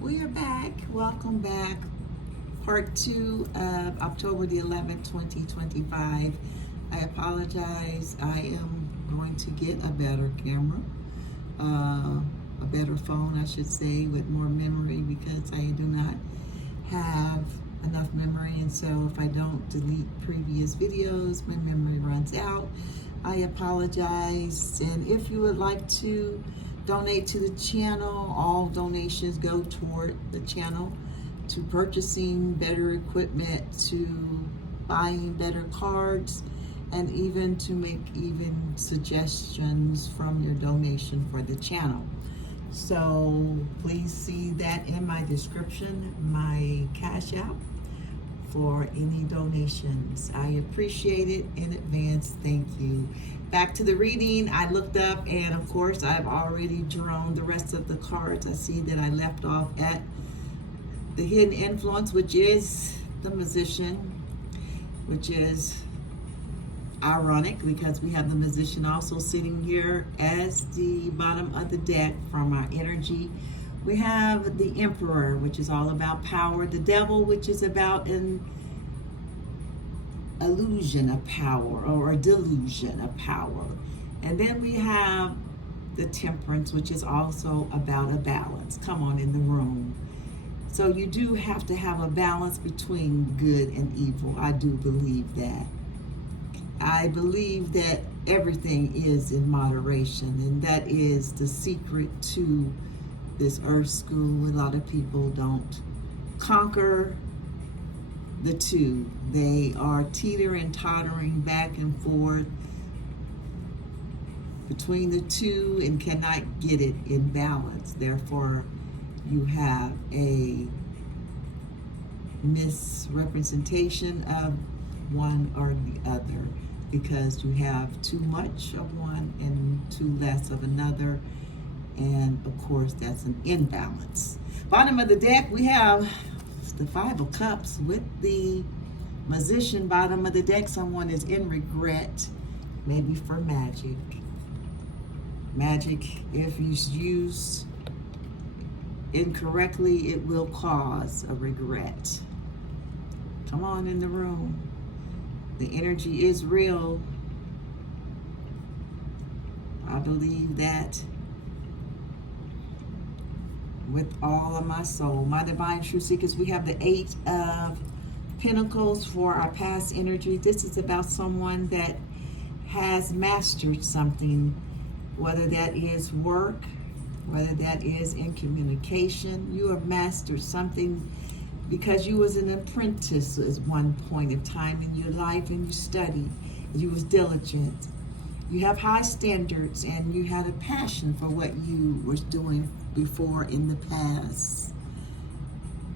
We are back. Welcome back. Part 2 of October the 11th, 2025. I apologize. I am going to get a better camera, a better phone, I should say, with more memory because I do not have enough memory. And so if I don't delete previous videos, my memory runs out. I apologize. And if you would like to donate to the channel, all donations go toward the channel, to purchasing better equipment, to buying better cards, and even to make even suggestions from your donation for the channel. So please see that in my description, my Cash App for any donations. I appreciate it in advance. Thank you. Back to the reading. I looked up, and of course I've already drawn the rest of the cards. I see that I left off at the hidden influence, which is the Musician, which is ironic because we have the Musician also sitting here as the bottom of the deck from our energy. We have the Emperor, which is all about power. The Devil, which is about an illusion of power or a delusion of power. And then we have the Temperance, which is also about a balance. Come on in the room. So you do have to have a balance between good and evil. I do believe that. I believe that everything is in moderation, and that is the secret to this earth school. A lot of people don't conquer the two. They are teetering, tottering back and forth between the two and cannot get it in balance. Therefore, you have a misrepresentation of one or the other because you have too much of one and too less of another. And of course, that's an imbalance. Bottom of the deck, we have the Five of Cups with the Musician. Bottom of the deck, someone is in regret, maybe for magic. Magic, if used incorrectly, it will cause a regret. Come on in the room. The energy is real. I believe that with all of my soul. My divine true seekers, we have the Eight of Pentacles for our past energy. This is about someone that has mastered something, whether that is work, whether that is in communication. You have mastered something because you was an apprentice at one point in time in your life, and you studied, you was diligent. You have high standards, and you had a passion for what you were doing before in the past.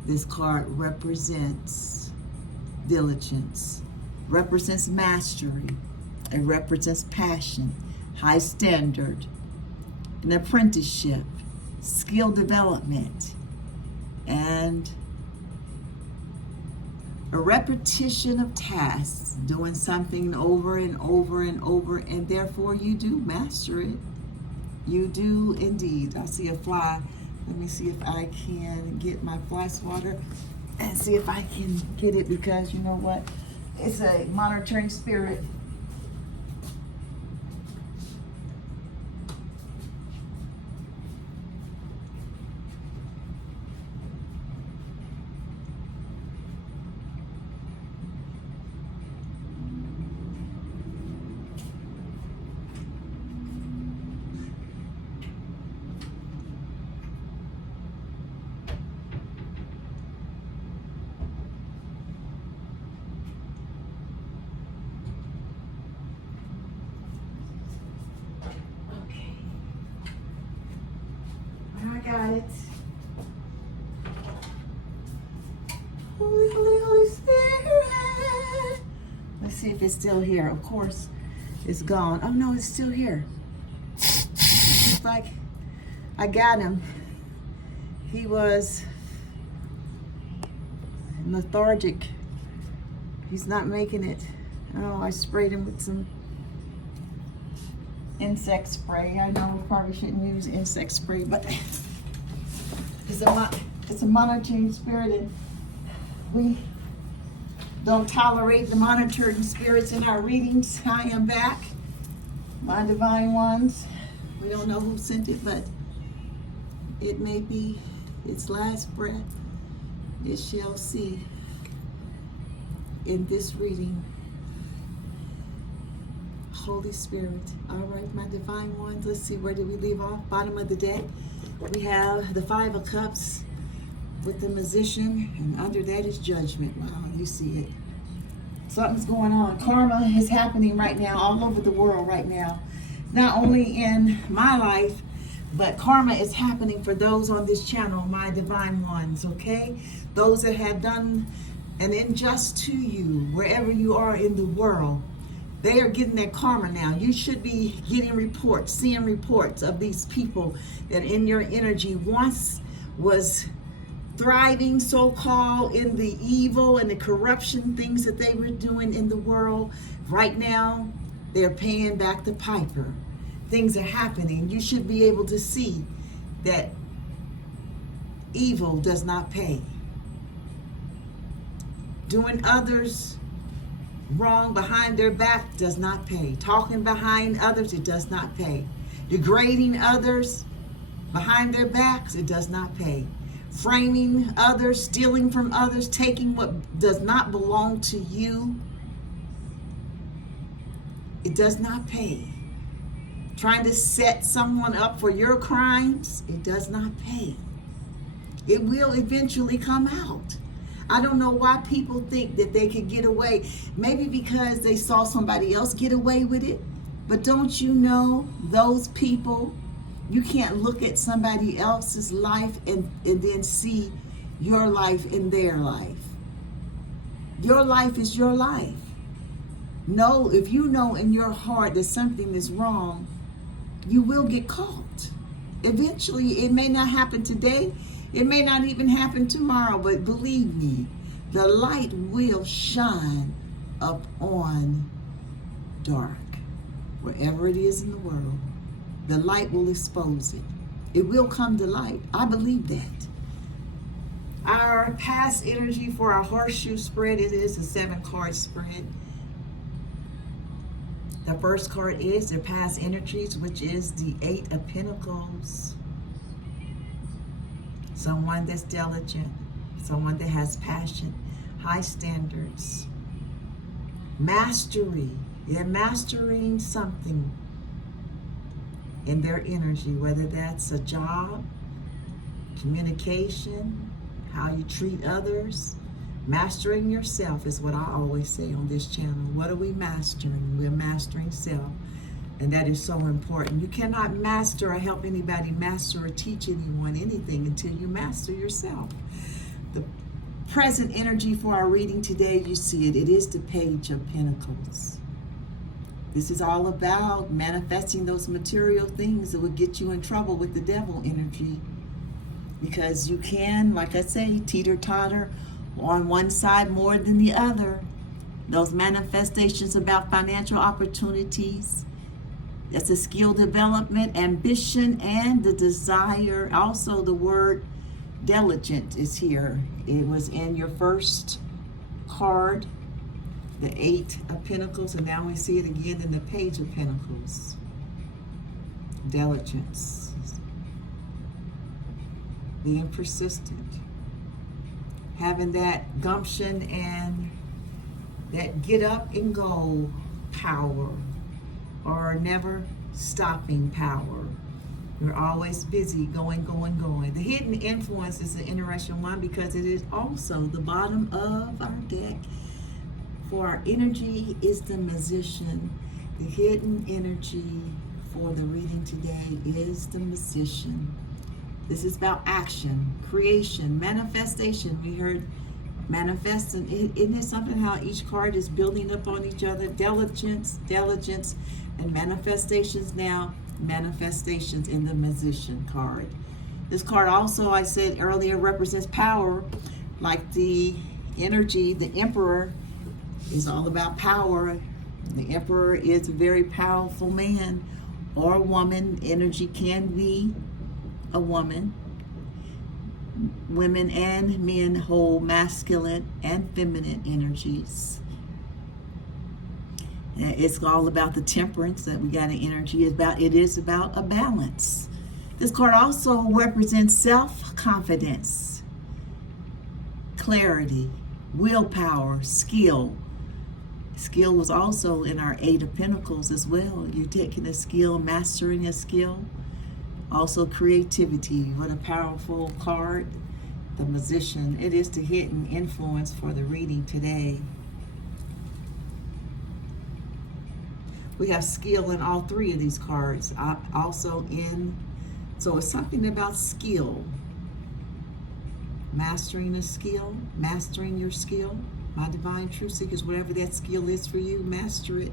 This card represents diligence, represents mastery, it represents passion, high standard, an apprenticeship, skill development, and a repetition of tasks, doing something over and over and over, and therefore you do master it. You do indeed. I see a fly. Let me see if I can get my fly swatter and see if I can get it, because you know what? It's a monitoring spirit. Got it. Holy Spirit. Let's see if it's still here. Of course, it's gone. Oh no, it's still here. It's like I got him. He was lethargic. He's not making it. Oh, I sprayed him with some insect spray. I know we probably shouldn't use insect spray, but it's a It's a monitoring spirit, and we don't tolerate the monitoring spirits in our readings. I am back, my divine ones. We don't know who sent it, but it may be its last breath. It shall see in this reading. Holy Spirit. All right, my divine ones. Let's see, where did we leave off? Bottom of the deck. We have the Five of Cups with the Magician, and under that is Judgment. Wow, you see it. Something's going on. Karma is happening right now, all over the world right now. Not only in my life, but karma is happening for those on this channel, my divine ones, okay? Those that have done an injustice to you, wherever you are in the world, they are getting their karma now. You should be getting reports, seeing reports of these people that in your energy once was thriving, so-called, in the evil and the corruption things that they were doing in the world. Right now, they're paying back the piper. Things are happening. You should be able to see that evil does not pay. Doing others wrong behind their back does not pay. Talking behind others, it does not pay. Degrading others behind their backs, it does not pay. Framing others, stealing from others, taking what does not belong to you, it does not pay. Trying to set someone up for your crimes, it does not pay. It will eventually come out. I don't know why people think that they could get away. Maybe because they saw somebody else get away with it. But don't you know those people, you can't look at somebody else's life and then see your life in their life. Your life is your life. No, if you know in your heart that something is wrong, you will get caught. Eventually, it may not happen today. It may not even happen tomorrow, but believe me, the light will shine up on dark. Wherever it is in the world, the light will expose it. It will come to light. I believe that. Our past energy for our horseshoe spread, it is a 7-card spread. The first card is their past energies, which is the 8 of Pentacles. Someone that's diligent, someone that has passion, high standards, mastery. They're mastering something in their energy, whether that's a job, communication, how you treat others. Mastering yourself is what I always say on this channel. What are we mastering? We're mastering self. And that is so important. You cannot master or help anybody master or teach anyone anything until you master yourself. The present energy for our reading today, you see it. It is the Page of Pentacles. This is all about manifesting those material things that would get you in trouble with the devil energy. Because you can, like I say, teeter-totter on one side more than the other. Those manifestations about financial opportunities, that's a skill development, ambition, and the desire. Also, the word diligent is here. It was in your first card, the 8 of Pentacles, and now we see it again in the Page of Pentacles. Diligence. Being persistent. Having that gumption and that get up and go power, or never stopping power. You're always busy, going. The hidden influence is an interesting one because it is also the bottom of our deck. For our energy is the Magician. The hidden energy for the reading today is the Magician. This is about action, creation, manifestation. We heard manifesting. Isn't it something how each card is building up on each other? Diligence, and manifestations now. Manifestations in the Magician card. This card also, I said earlier, represents power. Like the energy, the Emperor is all about power. The Emperor is a very powerful man or woman. Energy can be a woman. women and men hold masculine and feminine energies. It's all about the temperance that we got an energy. It is about a balance. This card also represents self-confidence, clarity, willpower, skill. Skill was also in our Eight of Pentacles as well. You're taking a skill, mastering a skill. Also creativity. What a powerful card. The Magician. It is the hidden influence for the reading today. We have skill in all three of these cards. So it's something about skill. Mastering a skill, mastering your skill. My divine truth seekers, whatever that skill is for you, master it.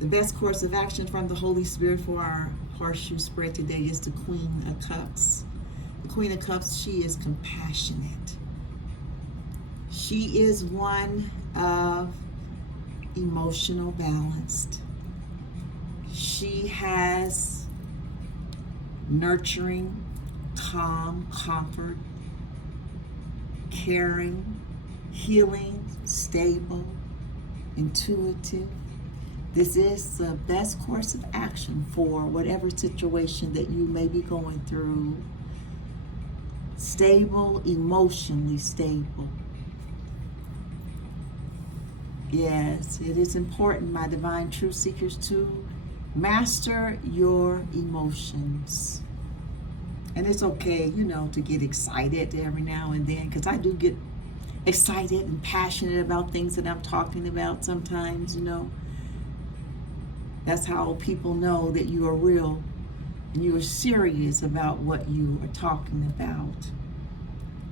The best course of action from the Holy Spirit for our horseshoe spread today is the Queen of Cups. The Queen of Cups, she is compassionate. She is one of emotional balanced. She has nurturing, calm, comfort, caring, healing, stable, intuitive. This is the best course of action for whatever situation that you may be going through. Stable, emotionally stable. Yes, it is important, my divine truth seekers, to master your emotions. And it's okay, to get excited every now and then, because I do get excited and passionate about things that I'm talking about sometimes, That's how people know that you are real and you are serious about what you are talking about.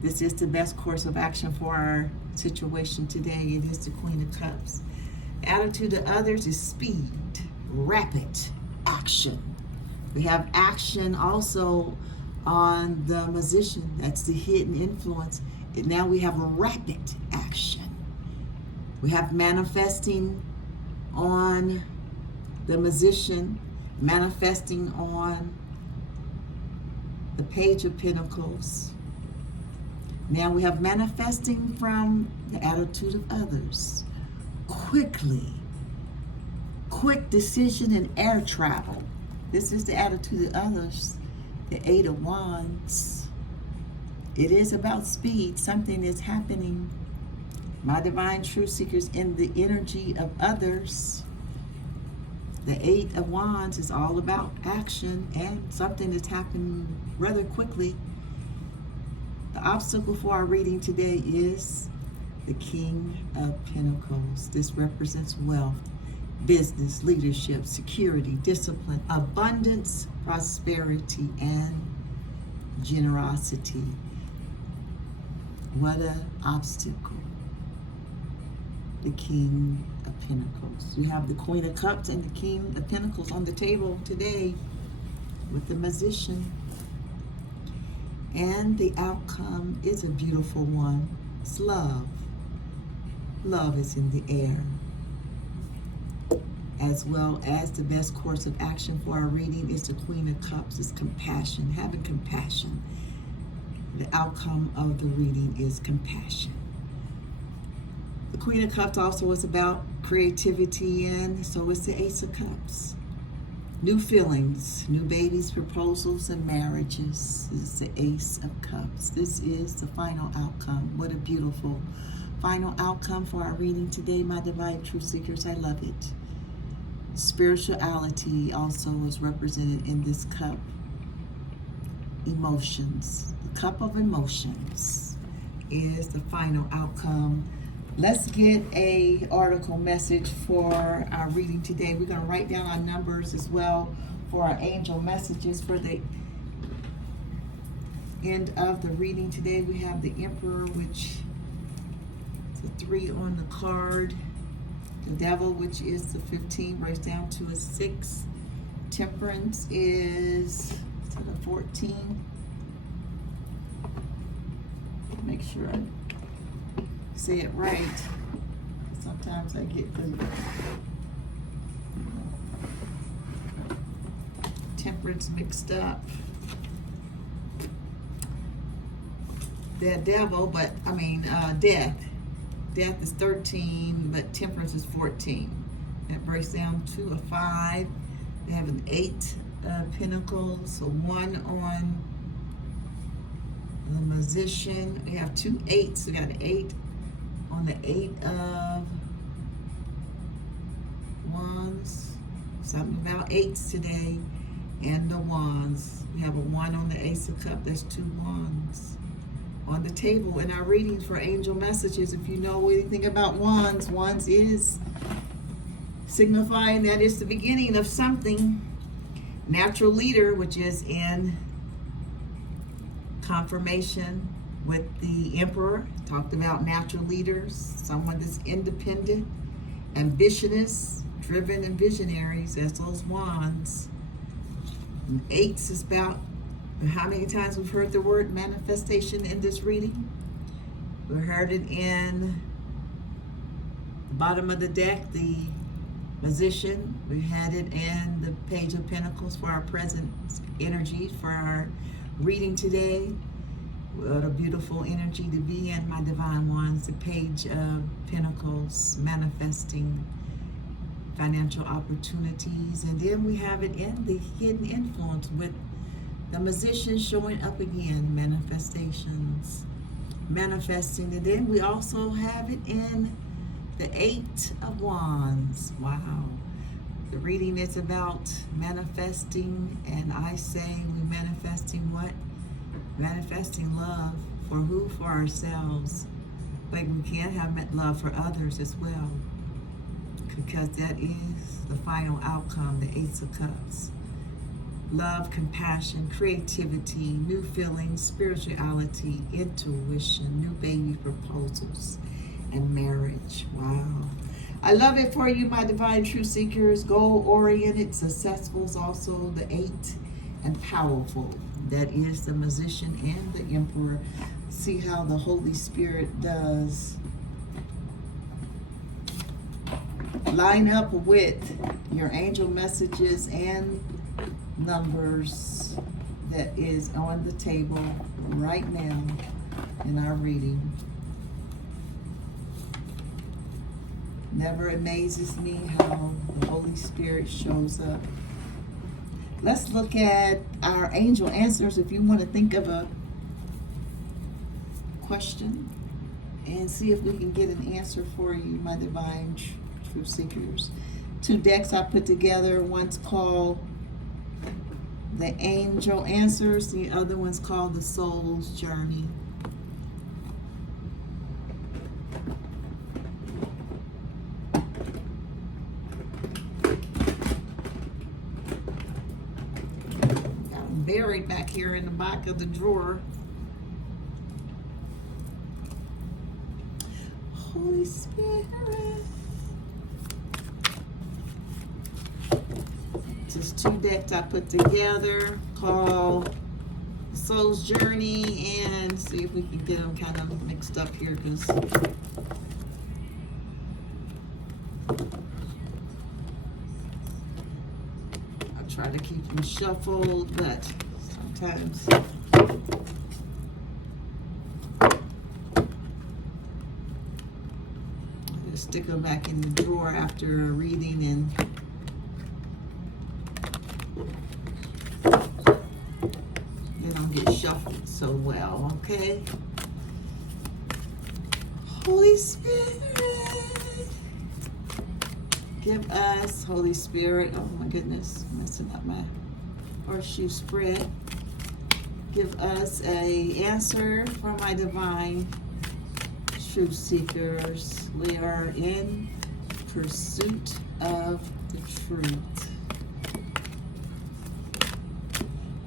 This is the best course of action for our situation today. It is the Queen of Cups. The attitude of others is speed, rapid action. We have action also on the Magician. That's the hidden influence. And now we have a rapid action. We have manifesting on the Magician, manifesting on the Page of Pentacles. Now we have manifesting from the attitude of others. Quickly, quick decision and air travel. This is the attitude of others. The Eight of Wands. It is about speed. Something is happening. My divine truth seekers, in the energy of others. The Eight of Wands is all about action, and something is happening rather quickly. The obstacle for our reading today is the King of Pentacles. This represents wealth, business, leadership, security, discipline, abundance, prosperity, and generosity. What an obstacle. The King of Pentacles. We have the Queen of Cups and the King of Pentacles on the table today with the Magician. And the outcome is a beautiful one. It's love. Love is in the air. As well as the best course of action for our reading is the Queen of Cups. It's compassion, having compassion. The outcome of the reading is compassion. The Queen of Cups also is about creativity, and so is the Ace of Cups. New feelings, new babies, proposals, and marriages. This is the Ace of Cups. This is the final outcome. What a beautiful final outcome for our reading today, my divine truth seekers. I love it. Spirituality also is represented in this cup. Emotions. The cup of emotions is the final outcome. Let's get a article message for our reading today. We're going to write down our numbers as well for our angel messages for the end of the reading today. We have the Emperor, which is a 3 on the card. The Devil, which is the 15, breaks down to a 6. Temperance is to the 14. Make sure I say it right. Sometimes I get the Temperance mixed up. that devil, but I mean death. Death is 13, but temperance is 14. That breaks down to a 5. We have an 8 pentacles, so 1 on the magician. We have 2 8s. We got an 8 on the 8 of wands. Something about 8s today. And the wands. We have a 1 on the ace of cups. There's 2 wands on the table in our readings for angel messages. If you know anything about wands, wands is signifying that it's the beginning of something. Natural leader, which is in confirmation with the emperor. Talked about natural leaders, someone that's independent, ambitious, driven, and visionaries. That's those wands. And 8s is about how many times we've heard the word manifestation in this reading. We heard it in the bottom of the deck, the magician. We had it in the page of pentacles for our present energy for our reading today. What a beautiful energy to be in, my divine ones. The page of pentacles, manifesting financial opportunities. And then we have it in the hidden influence with the magician showing up again, manifestations, manifesting. And then we also have it in the 8 of wands. Wow. The reading is about manifesting, and I say we're manifesting what? Manifesting love. For who? For ourselves. But we can have love for others as well, because that is the final outcome, the Ace of Cups. Love, compassion, creativity, new feelings, spirituality, intuition, new baby proposals, and marriage. Wow. I love it for you, my divine truth seekers. Goal-oriented, successful is also the 8, and powerful. That is the magician and the emperor. See how the Holy Spirit does line up with your angel messages and numbers that is on the table right now in our reading. Never amazes me how the Holy Spirit shows up. Let's look at our angel answers. If you want to think of a question and see if we can get an answer for you, my divine truth seekers. 2 decks I put together. One's called the Angel Answers. The other one's called the Soul's Journey. Buried back here in the back of the drawer. Holy Spirit. Just 2 decks I put together called Soul's Journey, and see if we can get them kind of mixed up here, because try to keep them shuffled, but sometimes I just stick them back in the drawer after a reading, and they don't get shuffled so well, okay? Holy Spirit, give us, Holy Spirit, oh my goodness, messing up my horseshoe spread. Give us a answer for my divine truth seekers. We are in pursuit of the truth.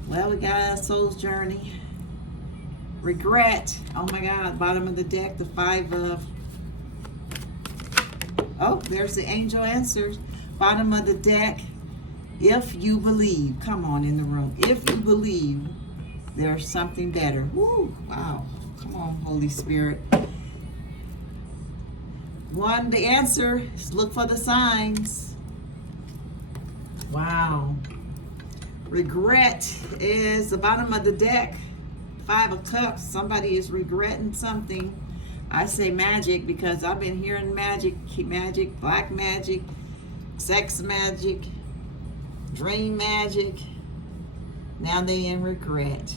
Well, we got a soul's journey. Regret, oh my God, bottom of the deck, the 5 of, oh, there's the angel answers. Bottom of the deck, if you believe. Come on in the room. If you believe there's something better. Woo, wow. Come on, Holy Spirit. 1, the answer is look for the signs. Wow. Regret is the bottom of the deck. Five of Cups. Somebody is regretting something. I say magic because I've been hearing magic, black magic, sex magic, dream magic. Now they in regret.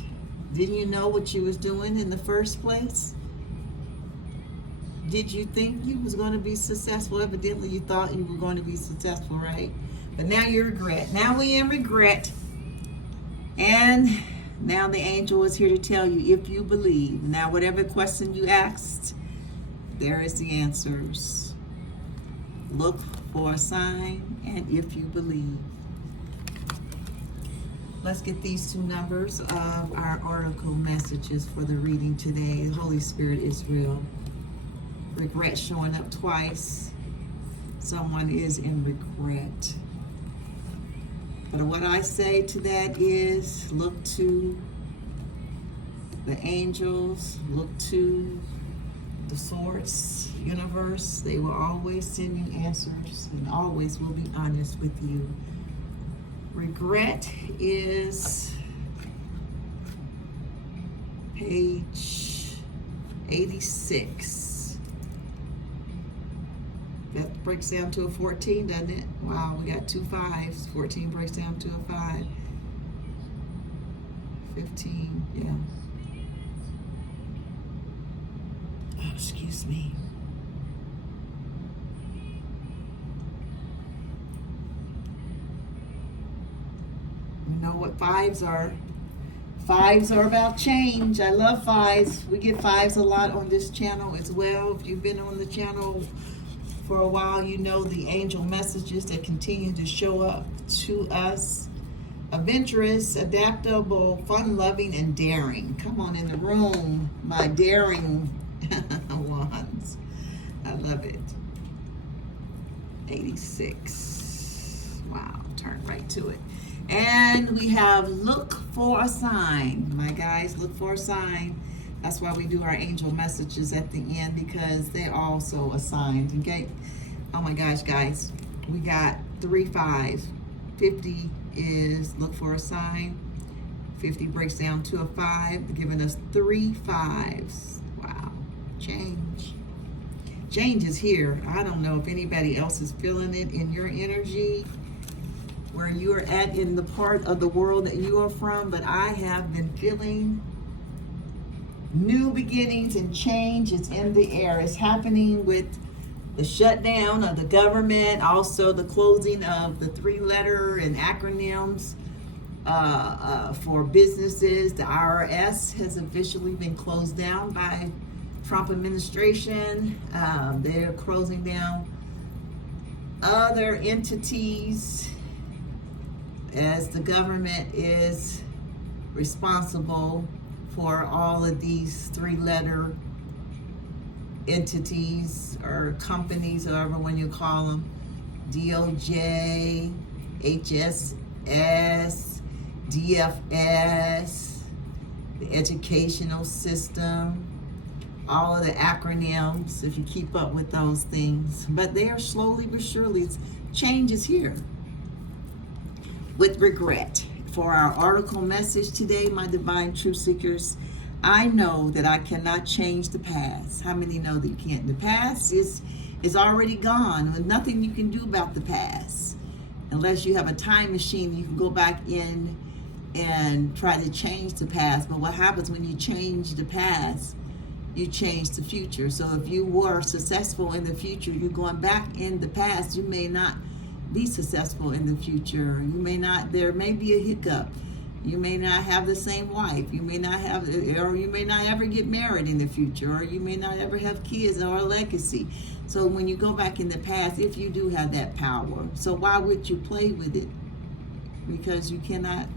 Didn't you know what you was doing in the first place? Did you think you was going to be successful? Evidently you thought you were going to be successful, right? But now you regret. Now we in regret. And now the angel is here to tell you if you believe. Now whatever question you asked, there is the answers. Look for a sign, and if you believe. Let's get these two numbers of our oracle messages for the reading today. The Holy Spirit is real. Regret showing up twice. Someone is in regret. But what I say to that is look to the angels, look to the source, universe. They will always send you answers and always will be honest with you. Regret is page 86. That breaks down to a 14, doesn't it? Wow, we got 2 5s. 14 breaks down to a 5. 15, yeah. Oh, excuse me. You know what 5s are? 5s are about change. I love 5s. We get 5s a lot on this channel as well. If you've been on the channel for a while, you know the angel messages that continue to show up to us. Adventurous, adaptable, fun-loving, and daring. Come on in the room, my daring ones. I love it. 86. Wow, turn right to it. And we have look for a sign. My guys, look for a sign. That's why we do our angel messages at the end, because they're also assigned. Okay? Oh my gosh, guys. We got 3 5s. 50 is look for a sign. 50 breaks down to a 5, giving us 3 5s. Wow. Change. Change is here. I don't know if anybody else is feeling it in your energy, where you are at in the part of the world that you are from, but I have been feeling new beginnings and change is in the air. It's happening with the shutdown of the government, also the closing of the 3-letter and acronyms for businesses. The IRS has officially been closed down by Trump administration. They're closing down other entities as the government is responsible for all of these 3-letter entities or companies, however one you call them. DOJ, HSS, DFS, the educational system, all of the acronyms, if you keep up with those things. But they are slowly but surely, change is here. With regret. For our article message today, my divine truth seekers, I know that I cannot change the past. How many know that you can't? The past is already gone. There's nothing you can do about the past. Unless you have a time machine, you can go back in and try to change the past. But what happens when you change the past, you change the future. So if you were successful in the future, you're going back in the past, you may not be successful in the future. You may not, there may be a hiccup. You may not have the same wife. You may not have, or you may not ever get married in the future, or you may not ever have kids or a legacy. So when you go back in the past, if you do have that power, so why would you play with it? Because you cannot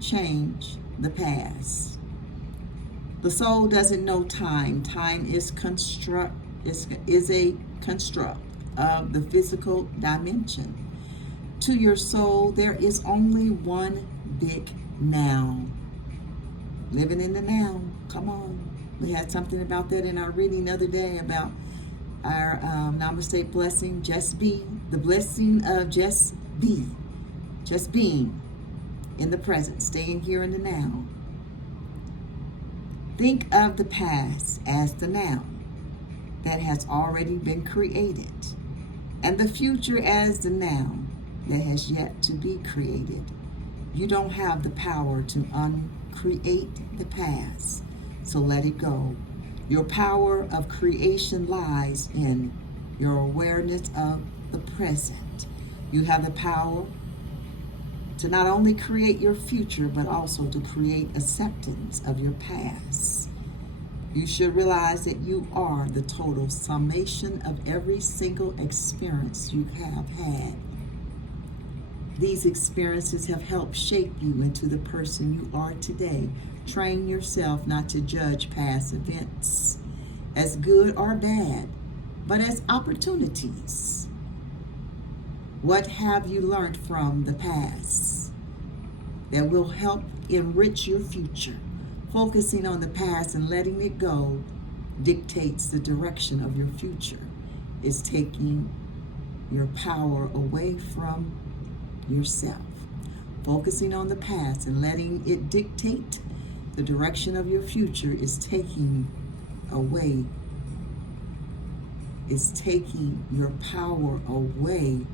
change the past. The soul doesn't know time. Time is a construct of the physical dimension. To your soul, there is only one big now. Living in the now. Come on. We had something about that in our reading the other day about our Namaste blessing, just be. The blessing of just be. Just being in the present, staying here in the now. Think of the past as the now that has already been created, and the future as the now that has yet to be created. You don't have the power to uncreate the past, so let it go. Your power of creation lies in your awareness of the present. You have the power to not only create your future, but also to create acceptance of your past. You should realize that you are the total summation of every single experience you have had. These experiences have helped shape you into the person you are today. Train yourself not to judge past events as good or bad, but as opportunities. What have you learned from the past that will help enrich your future? Focusing on the past and letting it go dictates the direction of your future. It's taking your power away from yourself. Focusing on the past and letting it dictate the direction of your future is taking your power away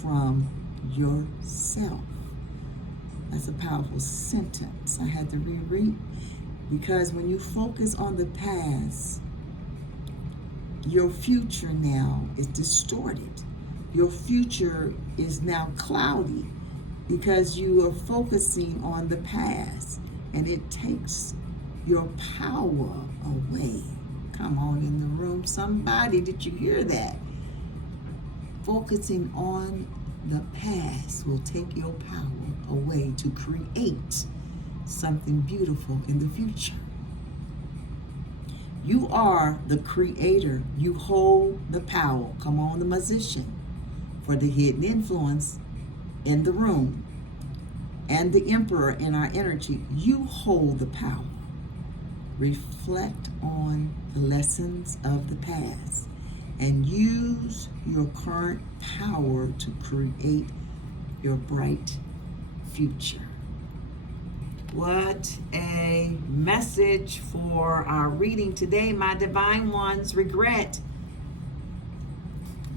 from yourself. That's a powerful sentence. I had to reread, because when you focus on the past, your future now is distorted. Your future is now cloudy because you are focusing on the past, and it takes your power away. Come on in the room, somebody, did you hear that? Focusing on the past will take your power away to create something beautiful in the future. You are the creator. You hold the power. Come on, the musician. For the hidden influence in the room and the emperor in our energy, you hold the power. Reflect on the lessons of the past and use your current power to create your bright future. What a message for our reading today, my divine ones. Regret.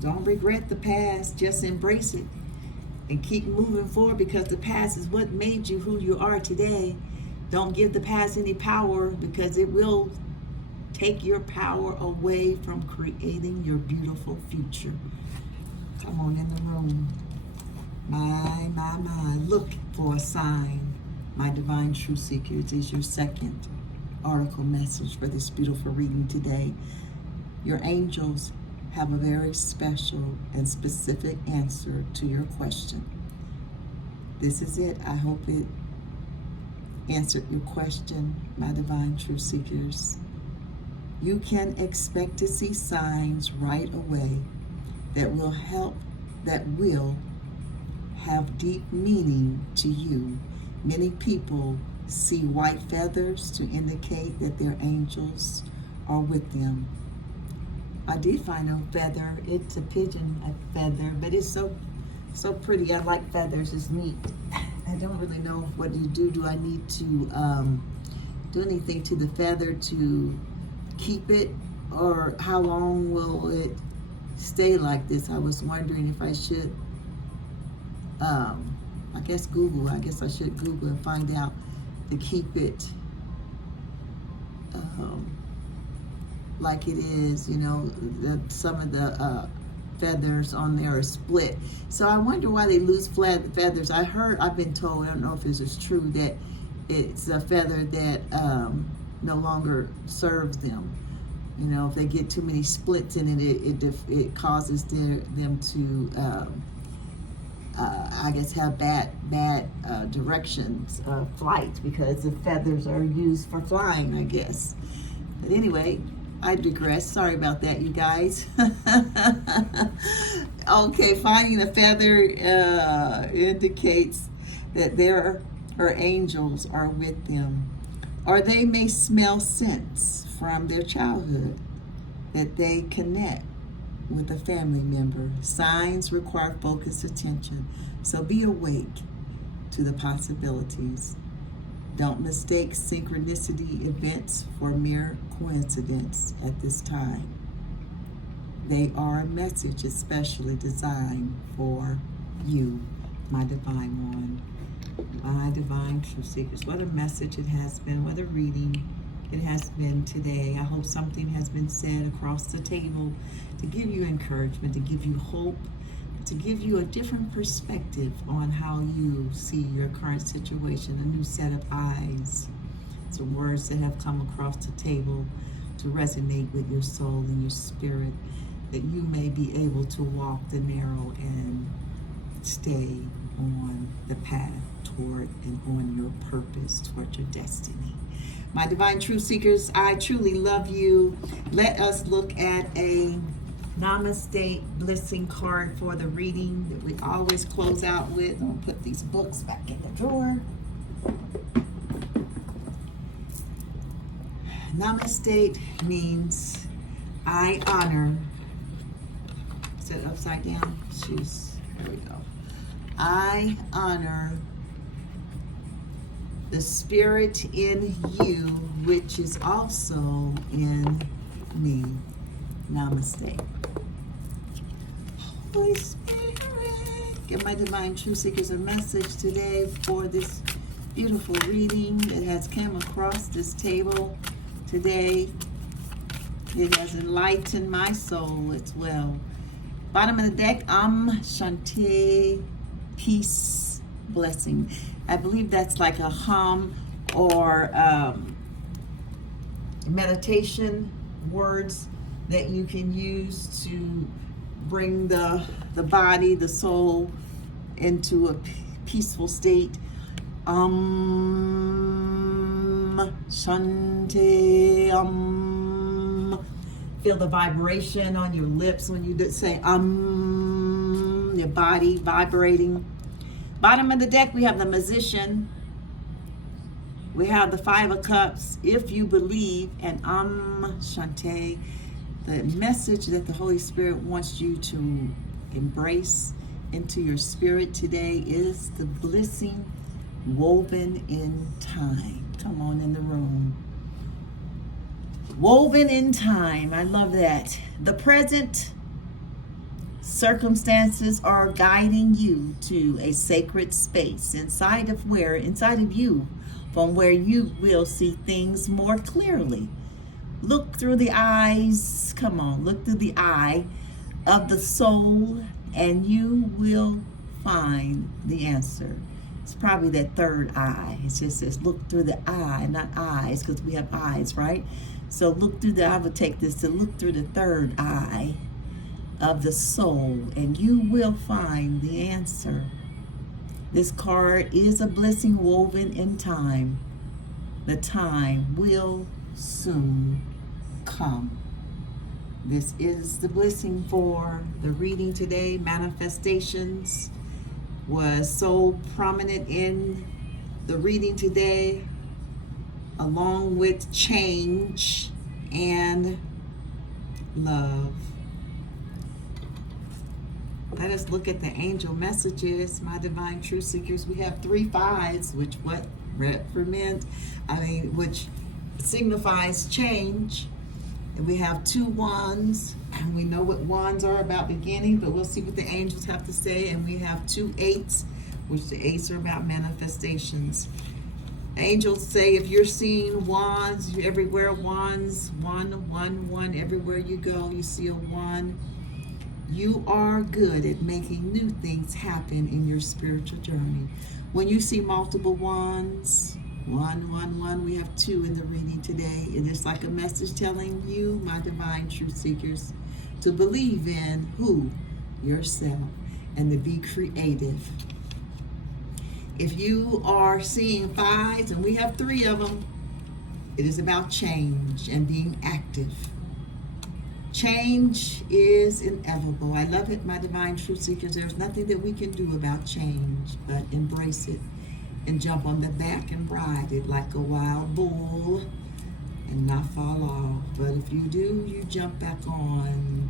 Don't regret the past. Just embrace it and keep moving forward, because the past is what made you who you are today. Don't give the past any power, because it will take your power away from creating your beautiful future. Come on in the room. My. Look for a sign. My divine truth seekers is your second oracle message for this beautiful reading today. Your angels have a very special and specific answer to your question. This is it. I hope it answered your question, my divine truth seekers. You can expect to see signs right away that will have deep meaning to you. Many people see white feathers to indicate that their angels are with them. I did find a feather. It's a pigeon, a feather, but it's so pretty. I like feathers. It's neat. I don't really know what to do. Do I need to do anything to the feather to keep it, or how long will it stay like this? I was wondering if I should I guess I should Google and find out to keep it like it is. You know, some of the feathers on there are split. So I wonder why they lose feathers. I've been told, I don't know if this is true, that it's a feather that no longer serves them. You know, if they get too many splits in it, it causes them to I guess have bad directions of flight, because the feathers are used for flying, I guess. But anyway, I digress. Sorry about that, you guys. Okay, finding a feather indicates that her angels are with them, or they may smell scents from their childhood that they connect with a family member. Signs require focused attention, so be awake to the possibilities. Don't mistake synchronicity events for mere coincidence at this time. They are a message especially designed for you, my divine one, my divine truth seekers. What a message it has been, what a reading it has been today. I hope something has been said across the table to give you encouragement, to give you hope, to give you a different perspective on how you see your current situation, a new set of eyes. Some words that have come across the table to resonate with your soul and your spirit, that you may be able to walk the narrow and stay on the path toward and on your purpose, toward your destiny. My divine truth seekers, I truly love you. Let us look at a Namaste blessing card for the reading that we always close out with. I'm gonna put these books back in the drawer. Namaste means I honor. Is it upside down? Jeez, there we go. I honor the spirit in you, which is also in me. Namaste. Holy Spirit, give my divine truth seekers a message today for this beautiful reading that has come across this table today. It has enlightened my soul as well. Bottom of the deck, Shanti, peace, blessing. I believe that's like a hum or meditation words that you can use to bring the body, the soul into a peaceful state. Shanti, Feel the vibration on your lips when you say your body vibrating. Bottom of the deck, we have the Magician. We have the Five of Cups. If you believe, and Shanti, the message that the Holy Spirit wants you to embrace into your spirit today is the blessing woven in time. Come on in the room. Woven in time. I love that. The present circumstances are guiding you to a sacred space inside of you, from where you will see things more clearly. Look through the eyes, look through the eye of the soul, and you will find the answer. It's probably that third eye. It just says look through the eye, not eyes, because we have eyes, right? So I would take this to look through the third eye of the soul, and you will find the answer. This card is a blessing woven in time. The time will soon come. This is the blessing for the reading today. Manifestations was so prominent in the reading today, along with change and love. Let us look at the angel messages, my divine truth seekers. We have 3 5s, which signifies change. And we have 2 1s, and we know what 1s are about beginning, but we'll see what the angels have to say. And we have 2 8s, which the 8s are about manifestations. Angels say if you're seeing wands everywhere, wands, 1 1 1, everywhere you go, you see a 1. You are good at making new things happen in your spiritual journey. When you see multiple ones, 1 1 1, we have 2 in the reading today. It is like a message telling you, my divine truth seekers, to believe in who? Yourself, and to be creative. If you are seeing 5s, and we have 3 of them, it is about change and being active. Change is inevitable. I love it, my divine truth seekers. There's nothing that we can do about change but embrace it and jump on the back and ride it like a wild bull and not fall off. But if you do, you jump back on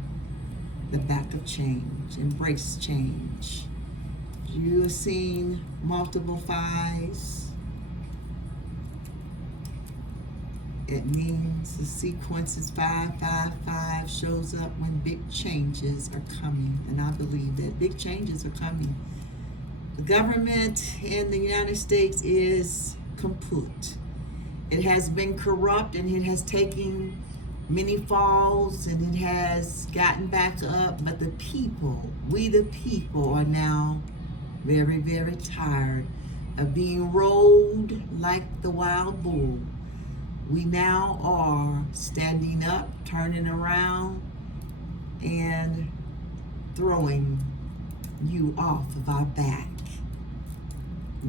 the back of change. Embrace change. If you are seeing multiple 5s, It means the sequence is 555, shows up when big changes are coming. And I believe that big changes are coming. The government in the United States is kaput. It has been corrupt, and it has taken many falls, and it has gotten back up. But the people, we the people, are now very, very tired of being rolled like the wild bull. We now are standing up, turning around, and throwing you off of our back.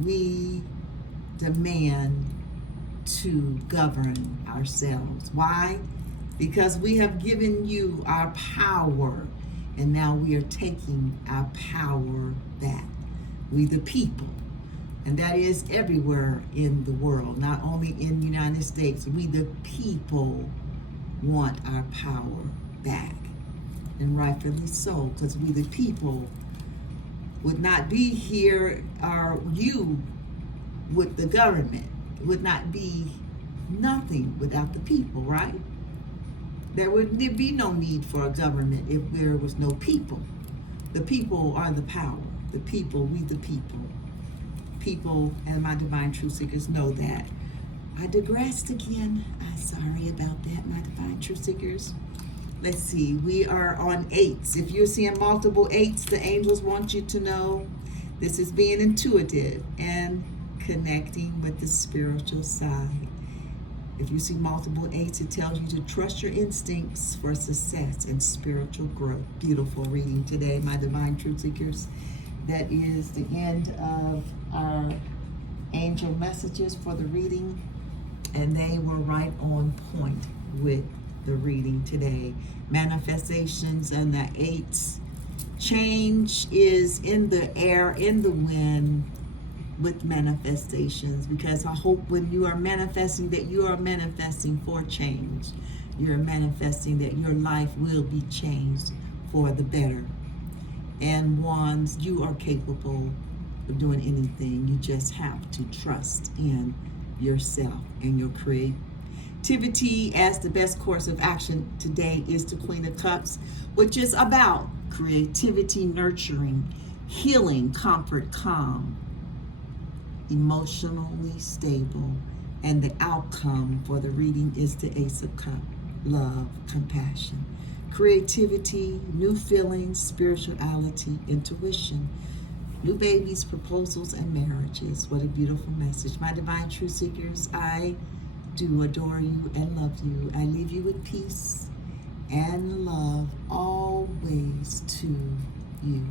We demand to govern ourselves. Why? Because we have given you our power, and now we are taking our power back. We the people. And that is everywhere in the world, not only in the United States. We the people want our power back. And rightfully so, because we the people would not be here, or you with the government would not be nothing without the people, right? There would be no need for a government if there was no people. The people are the power. The people, we the people. People and my divine truth seekers know that. I digressed again. I'm sorry about that, my divine truth seekers. Let's see, we are on 8s. If you're seeing multiple 8s, the angels want you to know this is being intuitive and connecting with the spiritual side. If you see multiple 8s, it tells you to trust your instincts for success and spiritual growth. Beautiful reading today, my divine truth seekers. That is the end of our angel messages for the reading, and they were right on point with the reading today. Manifestations and the 8s. Change is in the air, in the wind with manifestations, because I hope when you are manifesting that you are manifesting for change. You're manifesting that your life will be changed for the better. And ones, you are capable of doing anything. You just have to trust in yourself and your creativity. As the best course of action today is the Queen of Cups, which is about creativity, nurturing, healing, comfort, calm, emotionally stable. And the outcome for the reading is the Ace of Cups, love, compassion. Creativity, new feelings, spirituality, intuition, new babies, proposals, and marriages. What a beautiful message. My divine truth seekers, I do adore you and love you. I leave you with peace and love always to you.